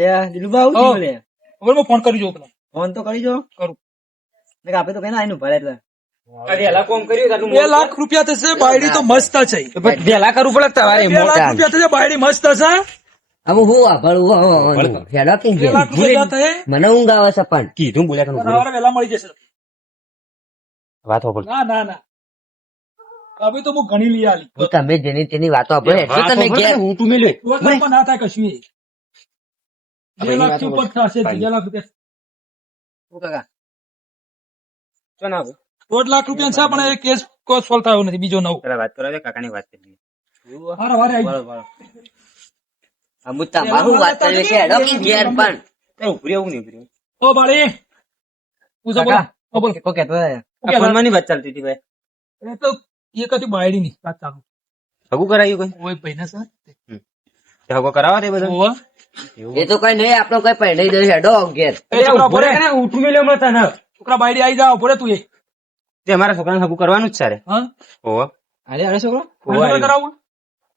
લે દિલુભા આવું થયું લે. હવે હું ફોન કરી જોઉં પેલા. ફોન તો કરી જો. કરું. ને આપડે તો કઈ ના આઈને ભરે એટલે. ₹2 લાખ થશે. બાયડી તો મસ્ત છે. પેલા કરવું પડે તમારે ₹2 લાખ થશે. બાયડી મસ્ત છે. હવે હું આભારું હેડો કે ₹2 લાખ થશે. મને ઊંઘ આવે છે પણ કીધું બોલ્યા સવારે વહેલા મળી જશે. વાત હોપડ ના હવે તો હું ઘણી લઈ આલી. હું તમે જેની તેની વાતો આપો એટલે તમે ઘેર હું તું મેલે ₹2 લાખમાં ના થાય કશું એ. 2 લાખ થી ઉપર થશે. 2 લાખ રૂપિયા. હું કાકા. ₹1 લાખ છે પણ એ કેસ કોઈ સોલ્વ થયો નથી. બીજો નવો. પેલા વાત કરાવે કાકાની વાત કરી હારે વારે આવી. બરોબર. અમુ તમારું વાત કરી છે હેડો કે ઘેર પણ ઉભરી આવું નહીં ઉભરી ઓ બાળી પૂછો બોલો. ઓ બોલ. કો કહેતો હતા. ફોનમાંની વાત ચાલતી હતી ભાઈ એ તો એ કદી બાયડી ની વાત ચાલુ. હગું કરાયું કોઈ ઓય પૈના સર. હગો કરાવવા તે બધું ઓવા. એ તો કઈ નહીં આપણો કઈ પહેરી દે હેડો ઘેર એ છોકરા ઉભો રહે બોલે. ને ઉઠું મેલ્યો હમણાં તને છોકરા બાયડી આવી જાવ બોલે તું એ. તે અમારા છોકરાને હગું કરવાનું જ છે રે હા ઓહો અરે છોકરો. મને કરાવું.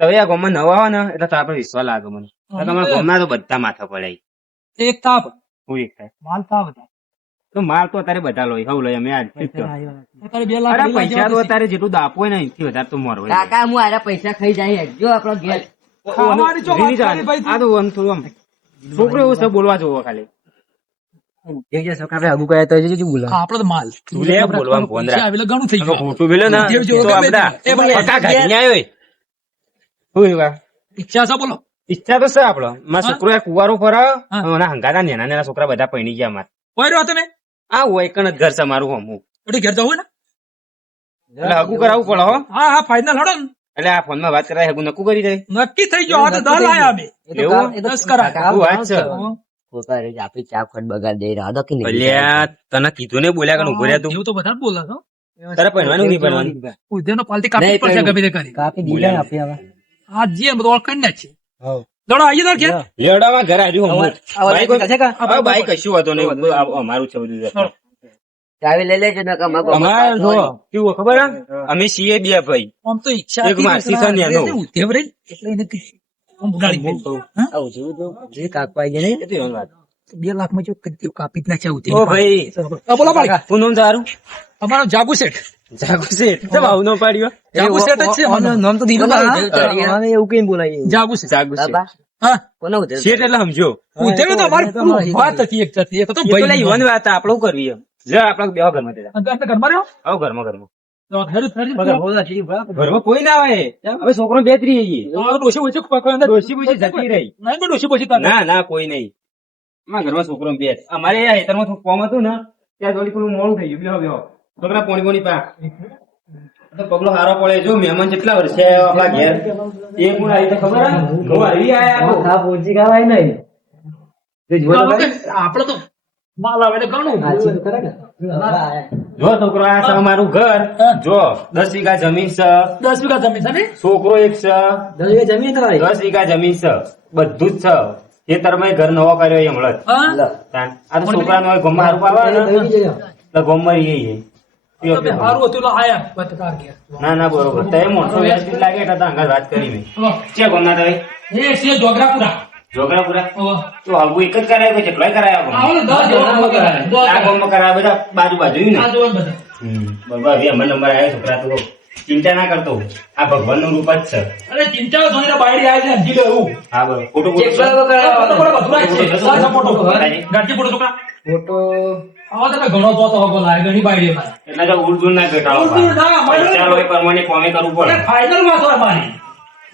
હવે આ ગામમાં નવા આવે ને એટલે તો આપણે વિશ્વાસ લાગે મને તમારા ગામમાં તો બધા માથા પડાય એક તાપ હું એક થાય માલ તાપ હતા. તો માલ તો અત્યારે બધા લોય હવ લોય અમે આજ અત્યારે 2 લાખ અરે લઈ પૈસા તો જવા અત્યારે જેટલું દાપો હોય ને એથી વધારે તો મોર હોય કાકા હું આરા પૈસા ખાઈ જાય હેડજો આપણો ઘેર ખાવાની ચો વાત કરી ભાઈ તું. આ તો આમ થોડું આમ છોકરો એવું છે બોલવા જોવો ખાલી એક જે છોકરા આપણે હગું કર્યા તો એ જ બોલા. આપડે તો માલ તું લે બોલવામાં ફોન રાખ. પૈસા આવેલા ઘણું થઈ ગયું. ખોટું બોલ્યો ને જેવ જેવો તો ગમે આપડા તે. એ ભાઈ, પક્કા ઘાટી આવ્યો હોય. શું એવા ઈચ્છા છે બોલો. ઈચ્છા તો છે આપડો મારા છોકરો એક કુવારો ફરાયો હા. અને હંગાતા નેના છોકરા બધા પૈણી ગયા માર કોઈ રહ્યો તમે આ હોય કણ જ ઘર છે મારું હમું એટલે ઘેર જવું હોય ને. એટલે હગું કરાવવું પડે હો હા ફાઇનલ હડો ને. એટલે આ ફોન માં વાત કરાય હગું નક્કું કરી દે નક્કી થઈ ગયો. આ તો 10 લાયા અમે. એવું? 10 કરા. આવું વાત છે પોતા રે આપી ચા ખટ બગાડ દઈ રહ્યા કે નહીં અલ્યા તને કીધું ને બોલ્યા કે ઉભો રહ્યા તું એવું તો બધા બોલે છો. તારે પહેરવાનું નહીં પહેરવાનું ઉધેનો પાલટી કાપી જ પડશે ગમે તે કરી. કાપી દીધા ને આપી હવે. આ જે બધું ઓળખાણ ના છે. હવ. દડો આવીએ તાર ઘેર. લેવડામાં ઘર આવ્યું હમું બાઈક છે કા? હવે બાઈક કશું હતો નહીં અમારું છે બધું ચાવી લઈ લેજો ને અમારે જો કેવું ખબર હે? અમે છીએ બે ભાઈ આમ તો ઈચ્છા એક હતી કે માસી પેલા છે ને એનો. એને ઉધેવ રહી એટલે એને કઈ આમ ઉડાડી દીધું. હા? આવું જેવું તો જે કાકવા આવી જાય ને. કેટલી વાર વાત? 2 લાખમાં જો કદી કાપી જ નાખ્યા ઉધેવ. ઓ ભાઈ હા, બોલો ભાઈ. શું નામ તારું અમારો જાગુ શેઠ. જાગુ છે તો ભાવ નો પાડ્યો જાગુ શેઠ જ છે અમારું. નામ તો દીધું બોલો, હા. ઉધેવ કરી. અમે એવું કઈ બોલાય. જાગુ શેઠ. જાગુ છે બાબા હા કોને ઉધેર શેઠ એટલે સમજો ઉધેવ તો અમારી ફૂલ વાત હતી એક જાતની. એક હતો એ તો ભાઈ યુવાન વાત આપણે શું કરવી એમ જો આપણે બેવા ઘરમાં તેડા આપણે ઘરમાં રહ્યો આવો ઘરમાં તો હેરી ફેરી મગર બોલા છે બરાબર. ઘરમાં કોઈ ના આવે હવે છોકરો બેતરી જઈએ ડોશી ઓછી કોઈ અંદર ડોશી બોશી જતી રહી નહીં ડોશી પછી તારે ના ના કોઈ નહીં અમારા ઘરમાં છોકરો બેત અમારે આ હેતરમાં થોડું કોમ હતું ને ત્યાં થોડી થોડું મોડું થઈ ગયું બેહો છોકરા પોણી પોણી પા તો પગલો હારો પડે જો મહેમાન કેટલા વર્ષે આવ્યા આપણા ઘેર એક ગુણ આવી તો ખબર હે? હું આવી આયા ખા પોચી ખાવાય નહીં. જો જોવા તો ખરી. આપડે તો માલ આવે એટલે ઘણું સાચી તો ખરા ને? હા. જો છોકરો આ છે અમારું ઘર જો 10 વીઘા જમીન છે 10 વીઘા જમીન છે ને છોકરો એક છે 10 વીઘા જમીન તમારી. 10 વીઘા જમીન છે બધું જ છે એ તરમાં ઘર નવો કર્યો એ હમણાં જ. હા તાન. આ તો છોકરાનો હવે ગોમમાં હારું પાવા ને કઈ જગ્યા? એટલે ગોમમાં રહીએ તમે સારું હતું એટલે આયા બતકાર ઘેર. ના ના બરોબર તો એ મોટો વ્યવસ્થિત લાગે એટલે તો અંગાત વાત કરી મેં હલો. છે ગોમના તો એ છે જોગરાપુરા. જોગરાપુરા હલો. તો હગું એક જ કરાય કે કેટલાય કરાયા ગોમ આવો ને 10 જેવા કરાય. આ ગોમમાં કરાયા બધા બાજુ બાજુ ને આ જોવો ને બધા. બરોબર હવે અમારો નંબર આવ્યો છોકરા તો ચિંતા ના કરતો આ ભગવાન નું રૂપ જ છે અરે ચિંતા જોઈને બાયડી આવી જાય સમજી લો એવું. હા બરોબર ફોટો એક ફોટો કરાવવાનો. ફોટો બધું રાખ છે. સાચા ફોટો. ગાંઠી ફોટો છોકરા. ફોટો આવો તમે ઘણો તો હગો લાગે ઘણી બાયડી અમારે. એટલે તો ઉર્દુ ના ઘટાડો ઉર્દુ ના, મારે- ચાલો એ પ્રમાણે કોમે કરવું પડે અરે ફાઇનલ વાત હોય અમારી.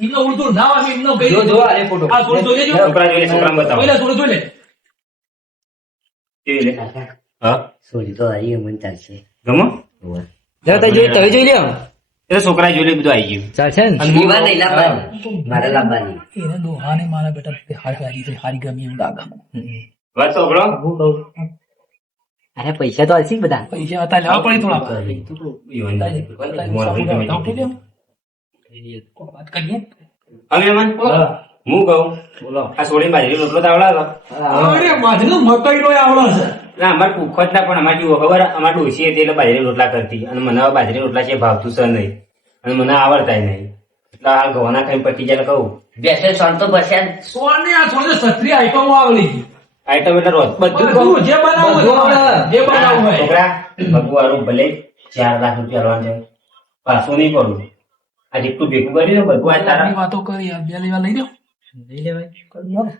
એમનો ઉર્દુ ના આવે એમનો ગઈ જો જો આ ફોટો. આ થોડું જોઈ લેજો. છોકરા જોઈને છોકરા બતાવો જોઈ લે થોડું જોઈ લે. કેવી લે હા સોરી તો આવી મન ચાલશે ગમો જો તમે જોઈ લ્યો. એટલે છોકરા જોઈ લે બધું આવી ગયું ચાલશે ને? પીવા નહીં લાવવાની મારે લાવવાની એને ડોહાને મારા બેટા તે હારી ગમી એવું લાગે. વાત છોકરો હું કહું. અરે પૈસા તો હશે બધા પૈસા હતા લેવા પડે થોડા. વાત કરીએ. હવે અમન હું કહું બોલો. આ સોળી બાજરી રોટલો તો આવડાવો અરે માધનો મકાઈ નો આવડો છે. ના અમારે ભૂખો જ ના પણ અમારે કેવું ખબર અમારે ડોસી હતી એટલે બાજરી રોટલા કરતી અને મને હવે બાજરી રોટલા છે ભાવતું છે નહીં અને મને આવડતા નહીં એટલે આ ઘઉંના કઈ પટી જાય કહું બેસે સોન તો બસ્યા સોની આ સોને સત્રી આઈટમો આવેલી છે. આઈટમ એટલે રોજ બધું બધું જે બનાવવું હોય તમારે, જે બનાવવું હોય. છોકરા ભગવારું ભલે 4 લાખ રૂપિયા લેવાનું છે પાછું નહીં કરું આ જેટલું ભેગું કર્યું ને બધું આ તારા આની વાતો કરી આ બે લેવા લઈ લો. નહીં લેવાય.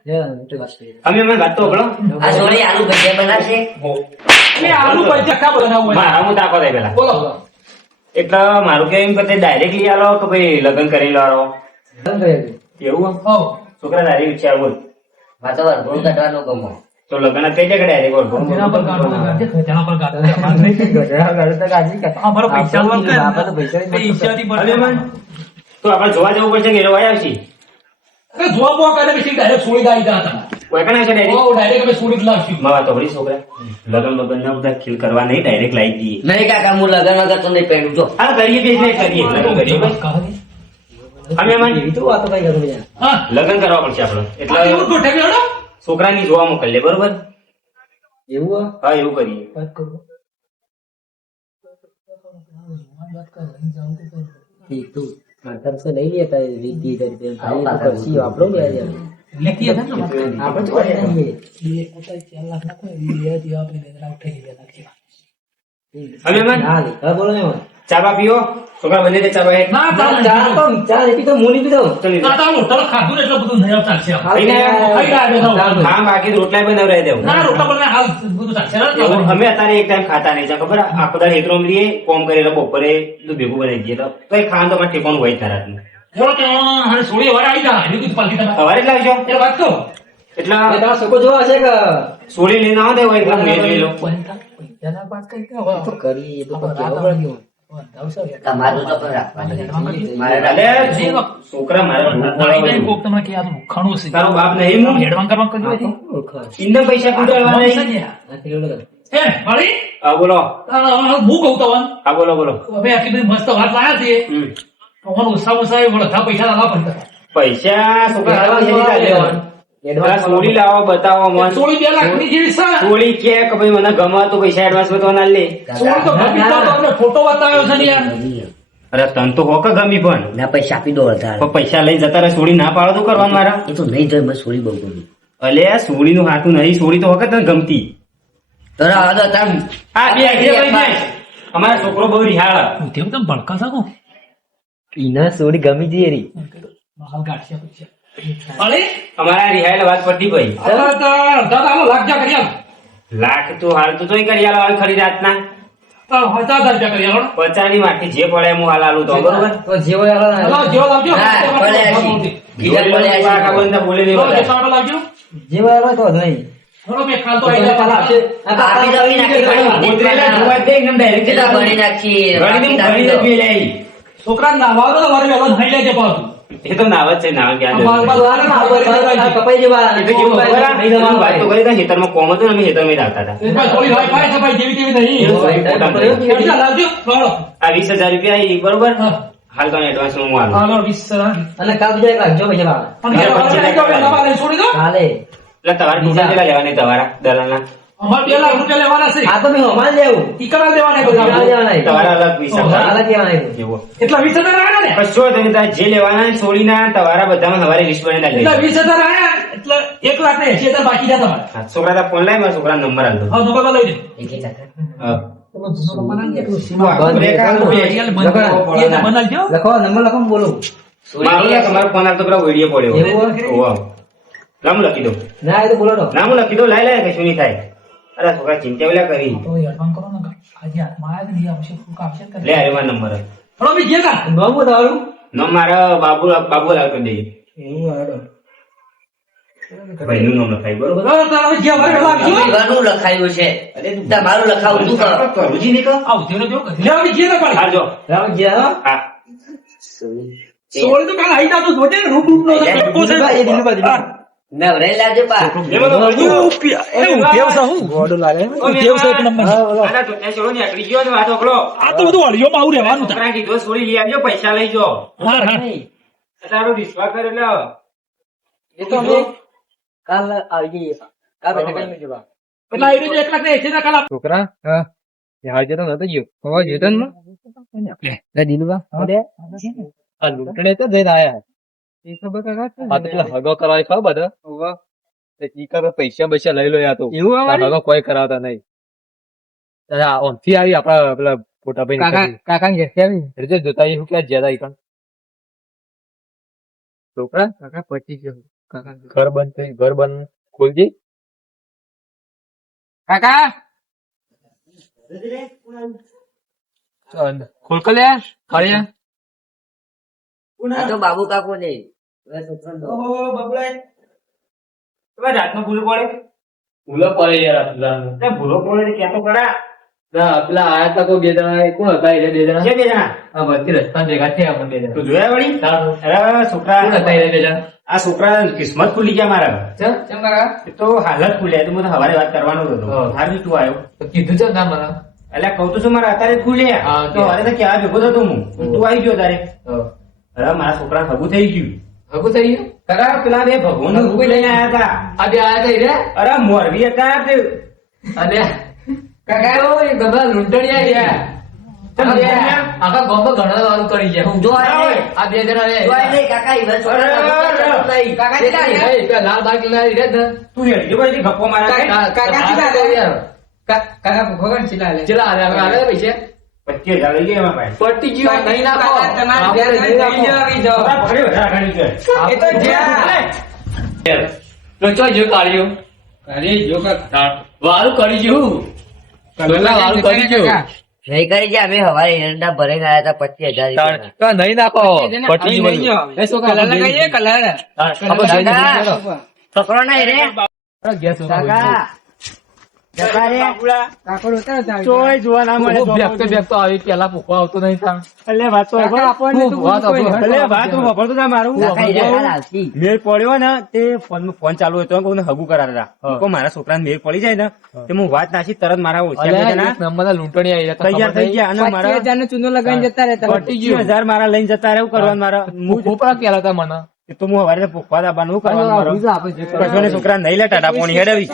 લે, એટલી વાત કરી. અમે મને વાત તો હકળો આ સોળી આલુ ભજીયા બનાવશે એટલે આલુ ભજીયા ક્યાં બનાવવું હોય? મારા હું તાકો થાય પેલા બોલો એટલે મારું કેમ કે ડાયરેક્ટ લઈ આલો કે ભાઈ લગ્ન કરી લો બંધ કરી દે. એવું હો છોકરા તારી વિચાર બોલ માતો વરઘોડું કાઢવાનો ગમો તો લગ્ન જ કહી દે કે ડાયરેક્ટ બોલ જેના પર ગાડો ગાડે, જેના પર ગાડો અમારે નહીં. ગધેડા ગાડે તો ગાડી કાઢ. અમારો પૈસા આપણે વગર આપણે તો પૈસા જ નથી. પૈસાથી હવે બરાબર. મન તો આપણે જોવા જવું પડશે કે એરો આવશે અરે જોવા બોવા કરે પછી ડાયરેક્ટ છોડી દઈ હતા. કોઈ કણ આવશે ડાયરેક્ટ ઓ ડાયરેક્ટ અમે છોડી જ લાવશું. માવા તો વળી છોકરા લગ્ન લગ્ન ના બધા ખીલ કરવા નહીં ડાયરેક્ટ લાવી દઈએ નહીં કાકા હું લગન વગર તો નહીં પહેરું જો હા કરીએ બે કરીએ લગ્ન કરીએ બસ. અમે મન એવી તો વાતો કઈ કરું યાર. હા લગ્ન કરવા પડશે આપણે એટલે એવું એટલે ગોઠવી હેડો. છોકરાની જોવા મોકલીએ બરોબર એવું હોય? હા એવું કરીએ વાત કરો. વાત કરો, અહીં જાઉં તો કરો. ઠીક તું માથામાં તો લઈ લેતા એ રીતિ કરી ભાઈ તો કરશી વાપરો ને યાર. લેતી હતા ને વાત કરી. આપણે તો કરી નાખીએ. બે પોતા 4 લાખ નાખો એ બે દી આપણે બેદરા ઉઠાઈ 2 લાખ જેવા. અમે મન હા લે. હવે બોલો ને મને. ચા બા પીવો છોકરા બંને તે ચા બા એક ના ચા તો ચા રેપી તો મૂલી પીધો. તો લીધો. ના તારું હોટલ ખાધું ને એટલે બધું નહીં ચાલશે. ખાઈ ગયા? ખાઈ ગયા બધા. હા બાકી તો રોટલા બનાવરાઈ દેવું ના રોટલા બને હાલ બધું ચાલશે ને. અમે અત્યારે એક ટાઈમ ખાતા નહીં છે ખબર આખો દાડો એક રોમ લઈએ કોમ કરીને બપોરે બધું ભેગું બનાવી દઈએ તો કઈ ખાવાનું તો અમારે ઠેકાણું હોય તારા બોલો કે હવે સોળી વાર આવી જા એની કીધું પાલકી તમે સવારે જ લાવજો એ વાત તો એટલે એ તારા છોકરો જોવા છે કે સોળી લઈને આવો તો એકદમ મેં જોઈ લો પૈસાના વાત કઈ કે હવે તો કરી એ તો પણ કેવું પડે. તમારું તો પણ રાખવાનું મારે અલે છોકરા મારા કોક તમને કે આ ખાણું છે તારો બાપ નહીં હું એડવાન્સ કરવા કર્યું ઓળખાણ. ઇન્દર પૈસા કુટાડવા નહીં હતી આ કિલો લગન. હે મારી હા બોલો હું કહું તો હા બોલો બોલો હવે આટલી બધી મસ્ત વાત લાયા છે હમ. તમારું ઉત્સાહ બધા પૈસા લાવવા પડતા પૈસા છોકરા હાલવા છે નહીં લેવાનું. પેલા સોળી લાવો બતાવો મન સોળી 2 લાખ ની જેવી છે સોળી કે ભાઈ મને ગમે તો પૈસા એડવાન્સ માં તો ના લે સોળી તો ગમી તો તમને ફોટો બતાવ્યો છે ને યાર અરે તન તો હોક ગમી પણ ના પૈસા આપી દો અડધા પણ પૈસા લઈ જતા રહે સોળી ના પાડો તો કરવાનું મારા એ તો નહીં જોઈ મને સોળી બહુ ગમી અલે સોળી નું હાથું નહીં સોળી તો વખત તને ગમતી તો રાહ દો તમ હા બે અમારા છોકરો બહુ રિહાળ તેમ તમે ભડકા શકો ઈના સોડી ગમી જઈએ રી. હાલ કાઢશે પૈસા અરે અમારા રિહાળ વાત પડતી ભાઈ દાદા લાખ જા કરી લાખ તો હાલ તો તોય કરી આલો ખરી રાતના આલો 1000 કરી આલો 50 ની માટી જે પડે હું હાલ આલું તો બરોબર તો જેવો યાર હલો જેવો લાવજો ના પડ્યા છે ગીલા પડ્યા છે બોલે નહીં હલો, જે બધા. સારો લાવજો જેવો યાર તો નહીં. હલો મેં ખાલ તો તો આઈ કાલ આપશે. આપી દો ઈ નાખી દો. ગોતરેલા જોવા જ દે એકદમ direct કેટલા ભણી નાખી ગળીને આપી ગળીને દો. જ પી લે ઈ. છોકરા નાવા દો મારે વેલો થઈ જાય છે પાછું એ તો નાવ જ છે નાવ ક્યાં અમાર જવું? બાજુ આ કપાઈ જેવા. એ તો કેવું ખબર આ? નહીં જવાનું વાત તો કરી હતા, ખેતરમાં કોમ હતું ને અમે ખેતરમાં જ આવતા હતા એ ભાઈ થોડી ભાઈ ભાઈ છે ભાઈ જેવી તેવી નહીં એવું ભાઈ ફોટા પડ્યો. પૈસા લાવજો લાવો આ 20,000 રૂપિયા ઈ બરોબર હા હાલ તો એડવાન્સ હું આલું હાલો 20 અને કાલ બીજા એક રાખજો પૈસા લાવવાના. અને નવા લઈને છોડી દો કાલે. એટલે તમારે બીજા કેટલા લેવાના તમારા દલાલના અમાર 2 લાખ રૂપિયા લેવાના છે આ તો મેં હમાલ લેવું. ઈકરા દેવાના હમાલ બધા લેવાના. તમારા અલગ પૈસા હમાલ અલગ લેવાના. જેવો એટલા 20000 આયા ને કશો તમે તારે જે લેવાના ને છોડીના તમારા બધામાં સવારે લિસ્ટ બનાવી એટલા નાખી 20000 આયા એટલે 1,80,000 બાકી છે તમારે છોકરા તા ફોન લાય મારા છોકરા નંબર આલતો હા નંબર લઈ દે એક એક કાકા. હા. બનાવજો લખો નંબર લખો ને બોલો. મારો યાર તમારો ફોન આવતો પેલા વિડીયો પડ્યો એવું? ઓવા નામ લખી દો ના એ તો બોલો તો. નામ લખી દો લાય લાય કશું નહીં થાય અરે છોકરા ચિંતા પેલા કરી તો એડવાન્સ કરો ને આજે હાથમાં આયા ને આવશે ફૂક આવશે લે અરે મારો નંબર હલો બી ગયા નામ બતાવું. નામ મારા બાબુલાલ કરી દઈએ એવું હાલો. ભાઈ નું નામ લખાય બરોબર બરાબર તારા ગયા ભરે વેલા આવજો પીવાનું લખાયું છે તમારું લખાવું તું કરો. કરુજી નહીં કહો આવ તેરો જો લે બી ગયા પણ હારજો રામ ગયા. હા સોળી તો કાલ આઈ જાતો જોજે ને રૂપ રૂપ નો એ દિલબા. નવરાઈ લાવજો પા લેવાનો કરજો. ગોડું લાગે. ઓ મેં આના તો ત્યાં છોડો ને આકડી ગયો ને આ ઢોકળો. આ તો બધું હળિયોમાં આવું રહેવાનું છોકરા કીધું છોડી લઈ આવજો પૈસા લઈ જો હા હા તારો વિશ્વાસ કરે એટલે એ તો અમે કાલ આવી જઈએ. કાલ બેઠા કરી મૂકજો બા. એટલે આઈ રહ્યો 1,80,000 કાલ છોકરા હા હાલ જતો નતો ગયો હવે જોતો ને લે દિલબા આ લૂંટણે તો જઈને આયા એ ખબર કાકા છે આ તો પેલા હગો કરાવે ખબર બધા ઓવા. તે ઈ કરે પૈસા બૈસા લઈ લો યા તો એવું અમારે? હગો કોઈ કરાવતા નહીં તારે આ ઓમથી આવી આપડા પેલા ફોટા ભાઈ કાકા કાકા ઘેર થી આવી એટલે જોતા શું ક્યાં જ્યાદા ઈ કણ છોકરા કાકા પચી ગયો કાકા ઘર બંધ થઈ ઘર બંધ ખોલજી કાકા ખોલ કર લે કાળિયા આ તો બાબુ કાકો ને ઓહો બબલાય તમે રાતનો ભૂલો પડે ભૂલો પડે યાર આટલાનું. તે ભૂલો પડે ક્યાં તો પડા ના, પેલા આયા તા કોઈ બે જણા કોણ હતા એટલે બે જણા છે બે જણા આ વચ્ચે રસ્તા ભેગા થયા પણ બે જણા તું જોયા વળી તારું. અરે છોકરા કોણ હતા એ બે જણા આ છોકરા કિસ્મત ખુલી ગયા મારા ચમ કેમ કાકા એ તો હાલત ખુલ્યા તો મને હવારે વાત કરવાનું હતું હા. હાલ તું આવ્યો તો કીધું છે ના મને એટલે કહું તો છું મારા અત્યારે જ ખુલ્યા હા, તો હવારે તો ક્યાં ભેગો થતો હું તું આવી ગયો તારે અરે મારા છોકરા હગું થઈ ગયું હગું થઈ ગયું કાકા પેલા બે ભગવાન રૂપી લઈને આયા હતા આ બે આયા તા ઈ રે અરે મોરબી હતા તે અને કાકા તો એ ગભરા લૂંટણિયા ગયા ચમ આ બે લૂંટણિયા? આખા ગામમાં ઘણા વાળું કરી ગયા જો આ રે. આ બે જણા રે જોવાય નહીં કાકા ઈ વર્ષ કાકા કેટલા રહ્યા? એ પેલા લાલ બાગ લઈને ઈ રે ને. તું હેડી ભાઈ ગપ્પો મારા કાકા કેટલા રહ્યા? કાકા ભગવાન ચીલા લે ચલા આલે પૈસા 25,000 લઈ ગયા એમાં ભાઈ પટી ગયું નહીં નાખો કાકા તમારે આપણે ઘેર નહીં લઈ નાખો. જવી જો. છોકરા પકડી વધારે ઘણી છે એ તો જ્યાં તો ચો જો કાઢ્યું અરે જો કાકા વાળું કરી ગયું પેલા વાળું કરી ગયું નહીં કરી છે અમે હવારે એરંડા ભરાઈને આયા હતા 25,000 તો નહીં નાખો પટી અહીં લઈ ગયું જાઓ. એ શું કલર લગાવીએ કલર છોકરો નહીં રે ગેસ કાકા જતા રે કાકો રોતા હતા. ચોય જોવા ના મળે વ્યક્તો આવી પેલા ભૂખવા આવતો નહીં તાણ. એટલે વાત તો કાકા આપણને તો વાત કોઈ આપણો. નહીં. એટલે વાત હું વાપરતો તા મારું કાકા ઈ હાલ આવતી મેળ પડ્યો ને તે ફોન ચાલુ હતો કોઈને હગું કરાતા હતા કોઈ મારા છોકરાને મેળ પડી જાય ને તે હું વાત નાખી તરત મારા ઓછા બે જણા એક નંબરના લૂંટણી આવી રહ્યા તૈયાર થઈ ગયા અને મારા 25,000 નો ચૂનો લગાવીને જતા રહેતા. 25,000 મારા લઈને જતા રહેવું કરવાનું મારા ભૂખવા પેલા હતા મને એ તો હું હવારે ભૂખવા દાબાનું કરવાનું મારો આપણે જે કશોને છોકરા નહીં લે ટાટા પોણી હેડવી